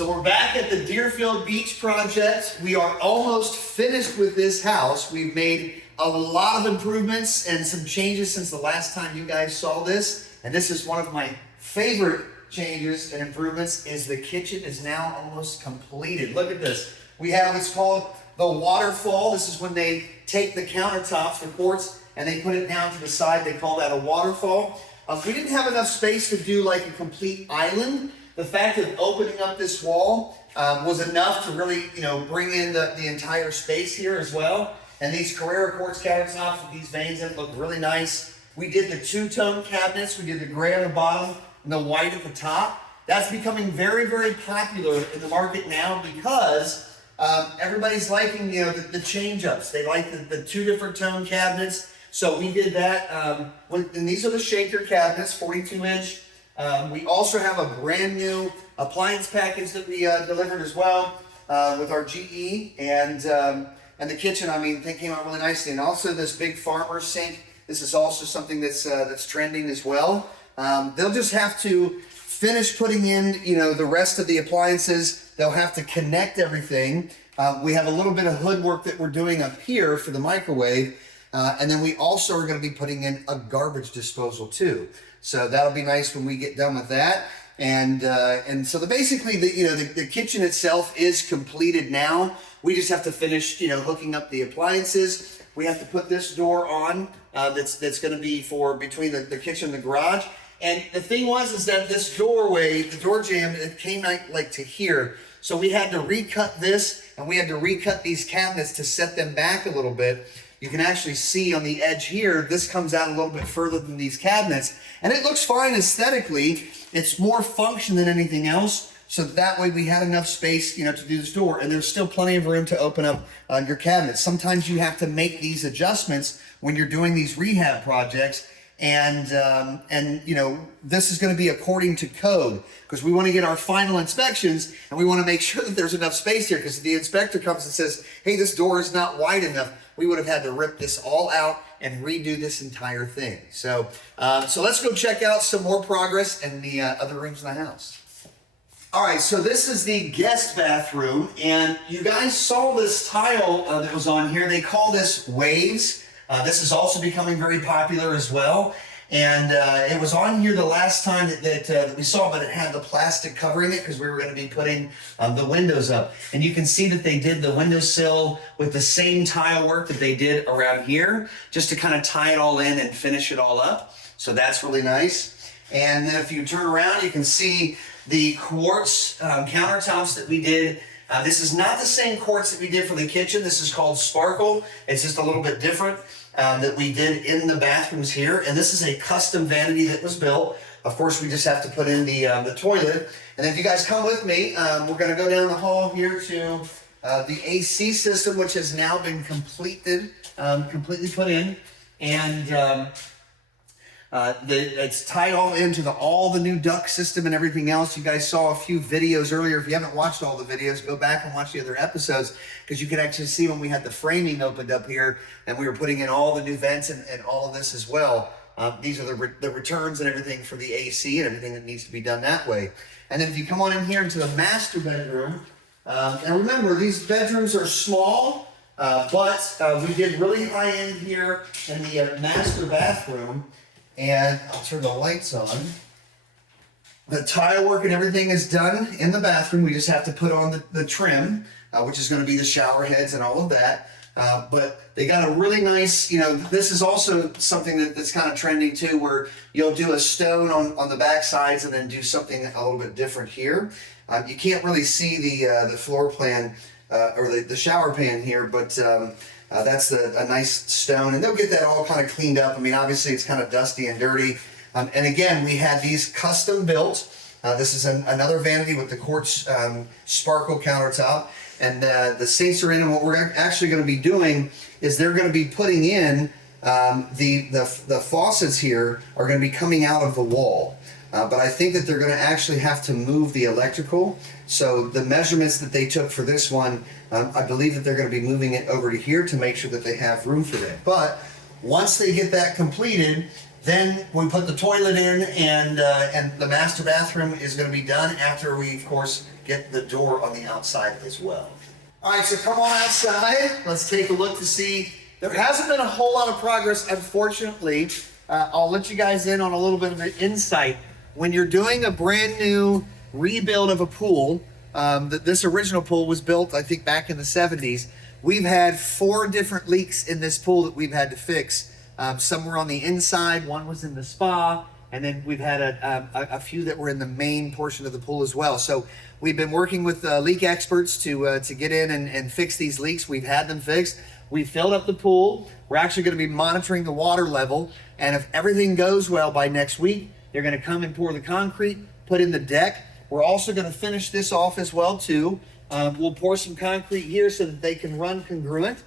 So we're back at the Deerfield Beach project. We are almost finished with this house. We've made a lot of improvements and some changes since the last time you guys saw this. And this is one of my favorite changes and improvements is the kitchen is now almost completed. Look at this. We have what's called the waterfall. This is when they take the countertops, the quartz, and they put it down to the side. They call that a waterfall. We didn't have enough space to do like a complete island. The fact of opening up this wall was enough to really, bring in the entire space here as well. And these Carrera quartz countertops with these veins in it look really nice. We did the two-tone cabinets. We did the gray on the bottom and the white at the top. That's becoming very, very popular in the market now because everybody's liking, the change-ups. They like the two different tone cabinets. So we did that. And these are the shaker cabinets, 42-inch. We also have a brand new appliance package that we delivered as well with our GE and the kitchen. I mean, they came out really nicely. And also this big farmer sink. This is also something that's trending as well. They'll just have to finish putting in, the rest of the appliances. They'll have to connect everything. We have a little bit of hood work that we're doing up here for the microwave. And then we also are going to be putting in a garbage disposal too. So that'll be nice when we get done with that. And so basically the kitchen itself is completed now. We just have to finish, hooking up the appliances. We have to put this door on that's going to be for between the kitchen and the garage. And the thing is that this doorway, the door jamb, it came like to here. So we had to recut this and we had to recut these cabinets to set them back a little bit. You can actually see on the edge here, this comes out a little bit further than these cabinets. And it looks fine aesthetically. It's more function than anything else. So that way we had enough space, to do this door. And there's still plenty of room to open up your cabinets. Sometimes you have to make these adjustments when you're doing these rehab projects. And this is going to be according to code because we want to get our final inspections and we want to make sure that there's enough space here because if the inspector comes and says, hey, this door is not wide enough, we would have had to rip this all out and redo this entire thing. So let's go check out some more progress in the other rooms in the house. All right, so this is the guest bathroom, and you guys saw this tile that was on here. They call this waves. This is also becoming very popular as well. And it was on here the last time that we saw, but it had the plastic covering it because we were going to be putting the windows up. And you can see that they did the windowsill with the same tile work that they did around here, just to kind of tie it all in and finish it all up. So that's really nice. And then if you turn around, you can see the quartz countertops that we did. This is not the same quartz that we did for the kitchen. This is called Sparkle. It's just a little bit different. That we did in the bathrooms here, and this is a custom vanity that was built. Of course, we just have to put in the toilet. And if you guys come with me, we're going to go down the hall here to the AC system, which has now been completely put in, and it's tied all into all the new duct system and everything else. You guys saw a few videos earlier. If you haven't watched all the videos, go back and watch the other episodes because you can actually see when we had the framing opened up here and we were putting in all the new vents and all of this as well. These are the returns and everything for the AC and everything that needs to be done that way. And then if you come on in here into the master bedroom, and remember these bedrooms are small, but we did really high end here in the master bathroom. And I'll turn the lights on. The tile work and everything is done in the bathroom. We just have to put on the trim, which is going to be the shower heads and all of that. But they got a really nice, this is also something that's kind of trending too, where you'll do a stone on the back sides and then do something a little bit different here. You can't really see the floor plan or the shower pan here, but that's a nice stone, and they'll get that all kind of cleaned up. I mean, obviously it's kind of dusty and dirty. And again, we had these custom built. This is another vanity with the quartz Sparkle countertop. And the sinks are in, and what we're actually going to be doing is they're going to be putting in the faucets here are going to be coming out of the wall. But I think that they're going to actually have to move the electrical. So the measurements that they took for this one, I believe that they're going to be moving it over to here to make sure that they have room for that. But once they get that completed, Then we put the toilet in, and the master bathroom is going to be done after we, of course, get the door on the outside as well. All right, so come on outside. Let's take a look to see. There hasn't been a whole lot of progress, unfortunately. I'll let you guys in on a little bit of an insight. When you're doing a brand new rebuild of a pool, this original pool was built, I think, back in the 70s. We've had 4 different leaks in this pool that we've had to fix. Some were on the inside, one was in the spa, and then we've had a few that were in the main portion of the pool as well. So we've been working with leak experts to get in and fix these leaks. We've had them fixed. We filled up the pool. We're actually going to be monitoring the water level, and if everything goes well by next week, they're going to come and pour the concrete, put in the deck. We're also going to finish this off as well too. We'll pour some concrete here so that they can run congruent.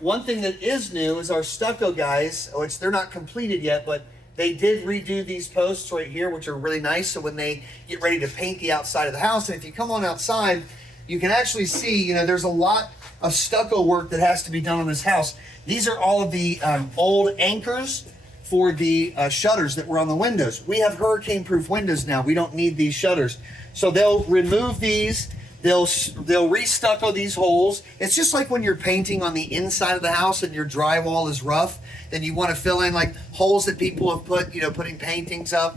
One thing that is new is our stucco guys, which they're not completed yet, but they did redo these posts right here, which are really nice. So when they get ready to paint the outside of the house, and if you come on outside, you can actually see, there's a lot of stucco work that has to be done on this house. These are all of the old anchors for the shutters that were on the windows. We have hurricane-proof windows now. We don't need these shutters. So they'll remove these. They'll re-stucco these holes. It's just like when you're painting on the inside of the house and your drywall is rough, then you want to fill in like holes that people have put, putting paintings up,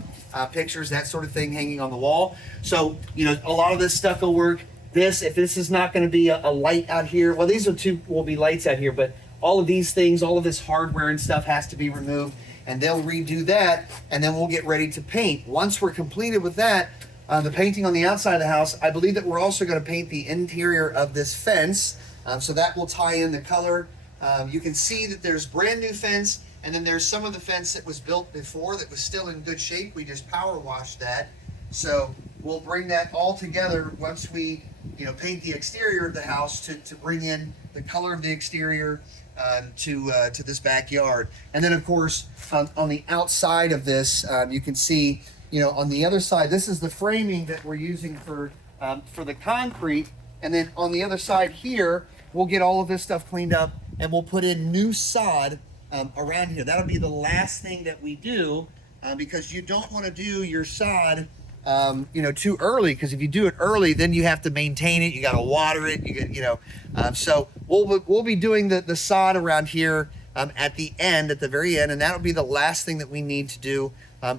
pictures, that sort of thing hanging on the wall. So, a lot of this stucco work, if this is not going to be a light out here, well, these will be lights out here, but all of these things, all of this hardware and stuff has to be removed, and they'll redo that, and then we'll get ready to paint. Once we're completed with that, the painting on the outside of the house, I believe that we're also going to paint the interior of this fence, so that will tie in the color. You can see that there's brand new fence, and then there's some of the fence that was built before that was still in good shape. We just power washed that. So we'll bring that all together once we paint the exterior of the house to bring in the color of the exterior to this backyard. And then, of course, on the outside of this, you can see, on the other side, this is the framing that we're using for the concrete. And then on the other side here, we'll get all of this stuff cleaned up, and we'll put in new sod around here. That'll be the last thing that we do, because you don't want to do your sod too early, because if you do it early, then you have to maintain it. You got to water it. So we'll be doing the sod around here at the very end, and that'll be the last thing that we need to do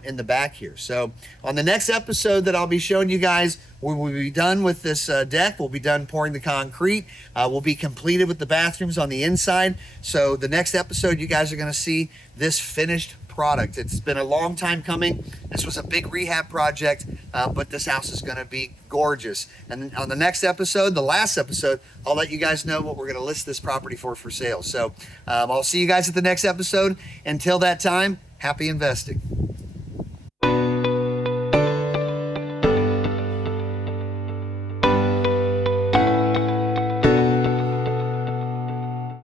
in the back here. So on the next episode that I'll be showing you guys, we will be done with this deck. We'll be done pouring the concrete. We'll be completed with the bathrooms on the inside. So the next episode, you guys are going to see this finished product. It's been a long time coming. This was a big rehab project, but this house is going to be gorgeous. And on the next episode, the last episode, I'll let you guys know what we're going to list this property for sale. So I'll see you guys at the next episode. Until that time, happy investing.